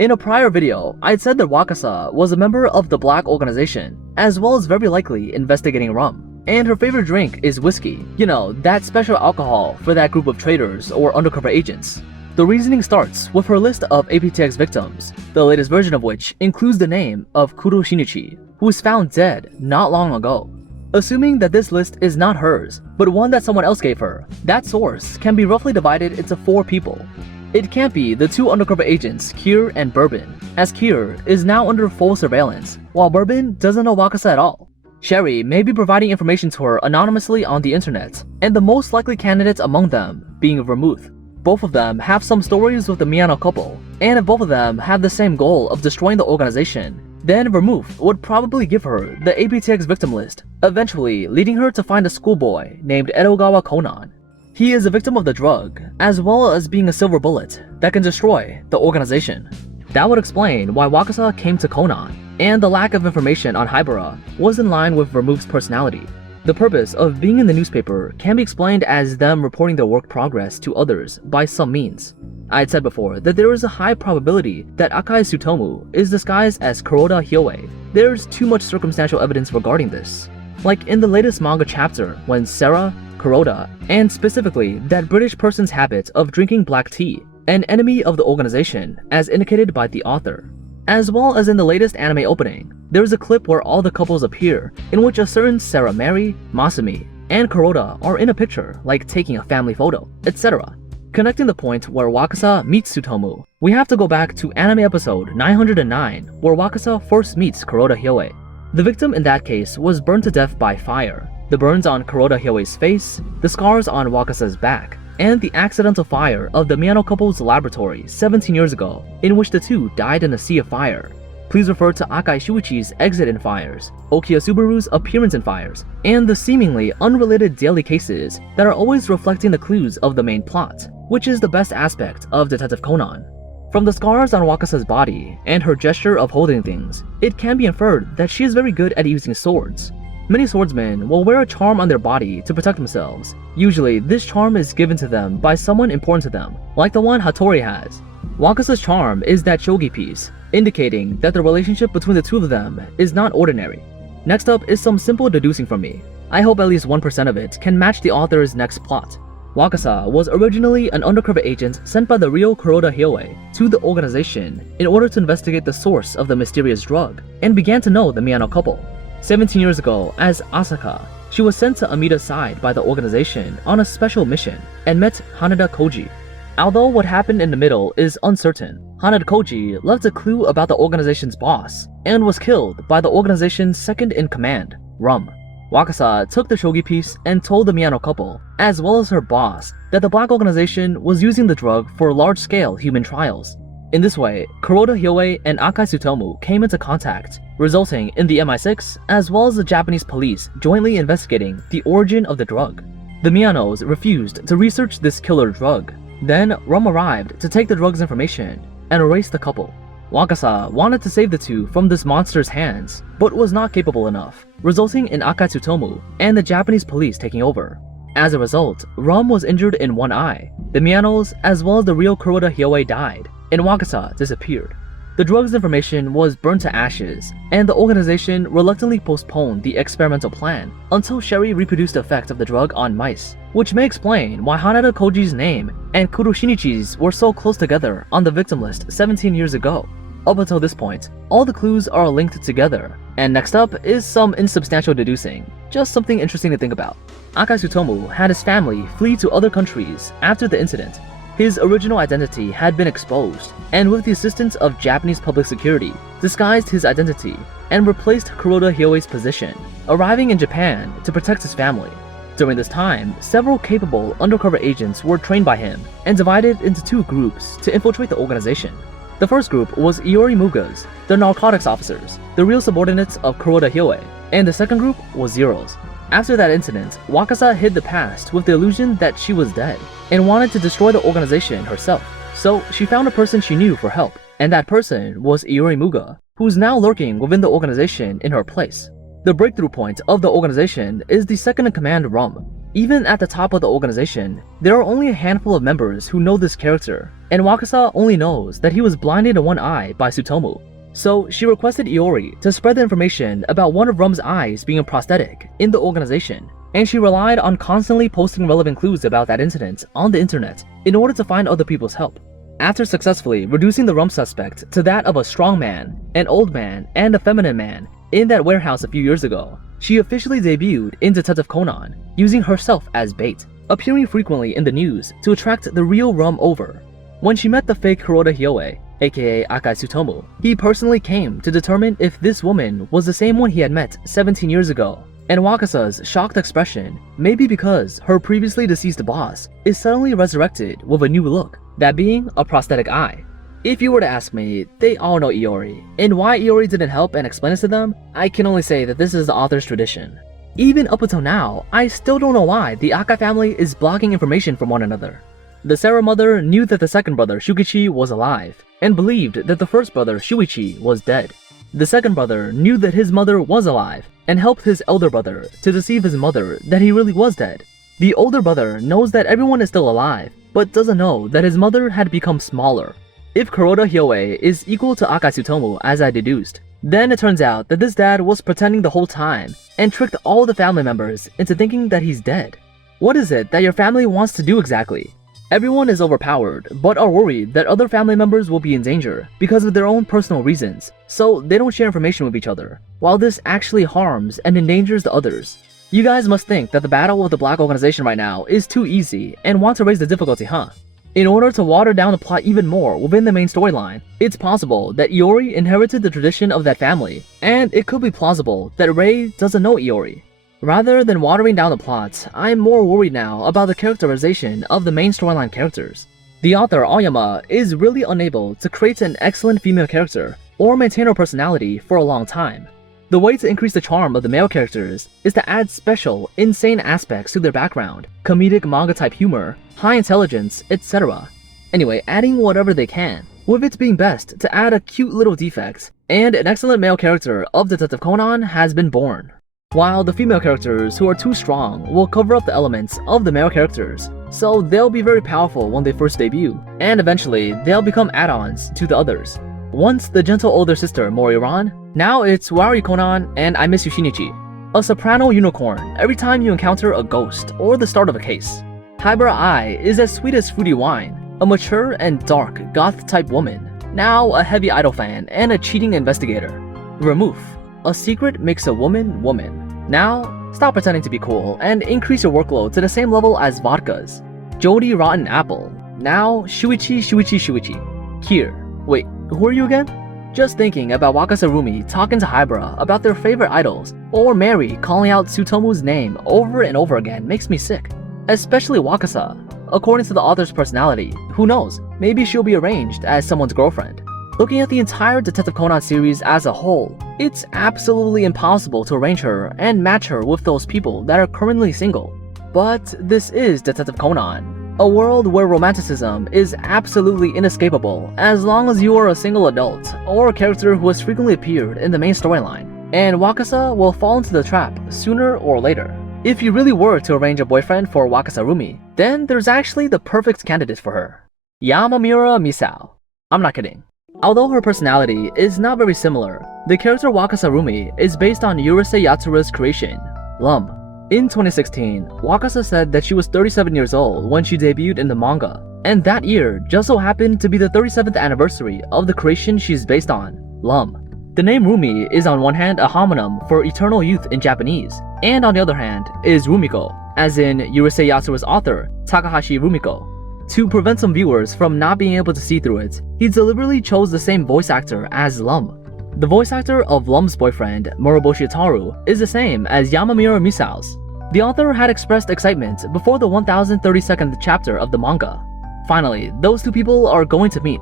In a prior video, I'd said that Wakasa was a member of the Black Organization, as well as very likely investigating rum. And her favorite drink is whiskey, you know, that special alcohol for that group of traders or undercover agents. The reasoning starts with her list of APTX victims, the latest version of which includes the name of Kuro Shinichi, who was found dead not long ago. Assuming that this list is not hers, but one that someone else gave her, that source can be roughly divided into 4 people. It can't be the 2 undercover agents, Kier and Bourbon, as Kier is now under full surveillance, while Bourbon doesn't know Wakasa at all. Sherry may be providing information to her anonymously on the internet, and the most likely candidates among them being Vermouth. Both of them have some stories with the Miyano couple, and if both of them have the same goal of destroying the organization, then Vermouth would probably give her the APTX victim list, eventually leading her to find a schoolboy named Edogawa Conan. He is a victim of the drug, as well as being a silver bullet that can destroy the organization. That would explain why Wakasa came to Conan, and the lack of information on Hibara was in line with Vermouth's personality. The purpose of being in the newspaper can be explained as them reporting their work progress to others by some means. I had said before that there is a high probability that Akai Tsutomu is disguised as Kuroda Hyoe. There's too much circumstantial evidence regarding this. Like in the latest manga chapter when Sarah, Kuroda, and specifically that British person's habit of drinking black tea, an enemy of the organization as indicated by the author. As well as in the latest anime opening, there is a clip where all the couples appear in which a certain Sarah Mary, Masumi, and Kuroda are in a picture like taking a family photo, etc. Connecting the point where Wakasa meets Tsutomu, we have to go back to anime episode 909 where Wakasa first meets Kuroda Hyoe. The victim in that case was burned to death by fire. The burns on Kuroda Hyoe's face, the scars on Wakasa's back, and the accidental fire of the Miyano couple's laboratory 17 years ago, in which the two died in a sea of fire. Please refer to Akai Shuichi's exit in fires, Okiya Subaru's appearance in fires, and the seemingly unrelated daily cases that are always reflecting the clues of the main plot, which is the best aspect of Detective Conan. From the scars on Wakasa's body and her gesture of holding things, it can be inferred that she is very good at using swords. Many swordsmen will wear a charm on their body to protect themselves. Usually, this charm is given to them by someone important to them, like the one Hattori has. Wakasa's charm is that shogi piece, indicating that the relationship between the two of them is not ordinary. Next up is some simple deducing from me. I hope at least 1% of it can match the author's next plot. Wakasa was originally an undercover agent sent by the real Kuroda Hyoe to the organization in order to investigate the source of the mysterious drug, and began to know the Miyano couple. 17 years ago, as Asaka, she was sent to Amida's side by the organization on a special mission and met Haneda Koji. Although what happened in the middle is uncertain, Haneda Koji left a clue about the organization's boss and was killed by the organization's second-in-command, Rum. Wakasa took the shogi piece and told the Miyano couple, as well as her boss, that the Black Organization was using the drug for large-scale human trials. In this way, Kuroda Hyoe and Akai Tsutomu came into contact, resulting in the MI6 as well as the Japanese police jointly investigating the origin of the drug. The Miyanos refused to research this killer drug. Then Rum arrived to take the drug's information and erase the couple. Wakasa wanted to save the two from this monster's hands, but was not capable enough, resulting in Akai Tsutomu and the Japanese police taking over. As a result, Rum was injured in one eye, the Miyanos as well as the real Kuroda Hyoe died, and Wakasa disappeared. The drug's information was burned to ashes, and the organization reluctantly postponed the experimental plan until Sherry reproduced the effect of the drug on mice, which may explain why Haneda Koji's name and Kuro Shinichi's were so close together on the victim list 17 years ago. Up until this point, all the clues are linked together, and next up is some insubstantial deducing, just something interesting to think about. Akai Tsutomu had his family flee to other countries after the incident. His original identity had been exposed, and with the assistance of Japanese public security, disguised his identity and replaced Kuroda Hyoe's position, arriving in Japan to protect his family. During this time, several capable undercover agents were trained by him and divided into 2 groups to infiltrate the organization. The first group was Iori Muga's, the narcotics officers, the real subordinates of Kuroda Hyoe, and the second group was Zero's. After that incident, Wakasa hid the past with the illusion that she was dead and wanted to destroy the organization herself. So she found a person she knew for help, and that person was Iori Muga, who's now lurking within the organization in her place. The breakthrough point of the organization is the second-in-command Rum. Even at the top of the organization, there are only a handful of members who know this character, and Wakasa only knows that he was blinded in one eye by Tsutomu. So she requested Iori to spread the information about one of Rum's eyes being a prosthetic in the organization, and she relied on constantly posting relevant clues about that incident on the internet in order to find other people's help. After successfully reducing the Rum suspect to that of a strong man, an old man, and a feminine man in that warehouse a few years ago, she officially debuted in Detective Conan, using herself as bait, appearing frequently in the news to attract the real Rum over. When she met the fake Kuroda Hyoe, aka Akai Tsutomu, he personally came to determine if this woman was the same one he had met 17 years ago, and Wakasa's shocked expression may be because her previously deceased boss is suddenly resurrected with a new look, that being a prosthetic eye. If you were to ask me, they all know Iori, and why Iori didn't help and explain this to them, I can only say that this is the author's tradition. Even up until now, I still don't know why the Akai family is blocking information from one another. The Sarah mother knew that the second brother Shukichi was alive, and believed that the first brother Shuichi was dead. The second brother knew that his mother was alive, and helped his elder brother to deceive his mother that he really was dead. The older brother knows that everyone is still alive, but doesn't know that his mother had become smaller. If Kuroda Hyoe is equal to Akai Tsutomu as I deduced, then it turns out that this dad was pretending the whole time and tricked all the family members into thinking that he's dead. What is it that your family wants to do exactly? Everyone is overpowered, but are worried that other family members will be in danger because of their own personal reasons, so they don't share information with each other, while this actually harms and endangers the others. You guys must think that the battle with the Black organization right now is too easy and want to raise the difficulty, huh? In order to water down the plot even more within the main storyline, it's possible that Iori inherited the tradition of that family, and it could be plausible that Rei doesn't know Iori. Rather than watering down the plot, I'm more worried now about the characterization of the main storyline characters. The author Aoyama is really unable to create an excellent female character or maintain her personality for a long time. The way to increase the charm of the male characters is to add special, insane aspects to their background, comedic manga-type humor, high intelligence, etc. Anyway, adding whatever they can, with it being best to add a cute little defect, and an excellent male character of Detective Conan has been born. While the female characters who are too strong will cover up the elements of the male characters, so they'll be very powerful when they first debut, and eventually they'll become add-ons to the others. Once the gentle older sister Moriran, now it's Where Are You Conan and I Miss You Shinichi, a soprano unicorn every time you encounter a ghost or the start of a case. Hybera Ai is as sweet as fruity wine, a mature and dark goth-type woman, now a heavy idol fan and a cheating investigator. Remove, a secret makes a woman woman. Now, stop pretending to be cool and increase your workload to the same level as vodkas. Jody Rotten Apple, now Shuichi. Here, wait, who are you again? Just thinking about Wakasa Rumi talking to Hybera about their favorite idols, or Mary calling out Tsutomu's name over and over again makes me sick. Especially Wakasa. According to the author's personality, who knows, maybe she'll be arranged as someone's girlfriend. Looking at the entire Detective Conan series as a whole, it's absolutely impossible to arrange her and match her with those people that are currently single. But this is Detective Conan, a world where romanticism is absolutely inescapable as long as you are a single adult or a character who has frequently appeared in the main storyline, and Wakasa will fall into the trap sooner or later. If you really were to arrange a boyfriend for Wakasa Rumi, then there's actually the perfect candidate for her. Yamamura Misao. I'm not kidding. Although her personality is not very similar, the character Wakasa Rumi is based on Urusei Yatsura's creation, Lum. In 2016, Wakasa said that she was 37 years old when she debuted in the manga, and that year just so happened to be the 37th anniversary of the creation she's based on, Lum. The name Rumi is on one hand a homonym for eternal youth in Japanese, and on the other hand is Rumiko, as in Urusei Yatsura's author, Takahashi Rumiko. To prevent some viewers from not being able to see through it, he deliberately chose the same voice actor as Lum. The voice actor of Lum's boyfriend, Moroboshi Taru, is the same as Yamamura Misao's. The author had expressed excitement before the 1032nd chapter of the manga. Finally, those two people are going to meet.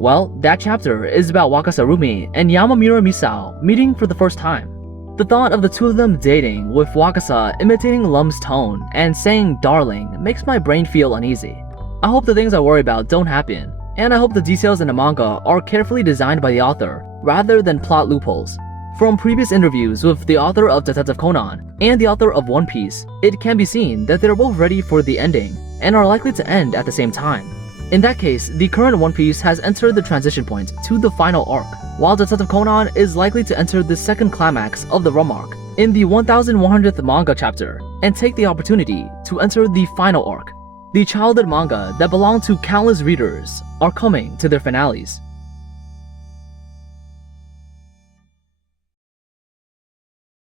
Well, that chapter is about Wakasa Rumi and Yamamura Misao meeting for the first time. The thought of the two of them dating, with Wakasa imitating Lum's tone and saying darling, makes my brain feel uneasy. I hope the things I worry about don't happen, and I hope the details in the manga are carefully designed by the author, rather than plot loopholes. From previous interviews with the author of Detective Conan and the author of One Piece, it can be seen that they're both ready for the ending and are likely to end at the same time. In that case, the current One Piece has entered the transition point to the final arc, while Detective Conan is likely to enter the second climax of the Rum arc in the 1100th manga chapter and take the opportunity to enter the final arc. The childhood manga that belong to countless readers are coming to their finales.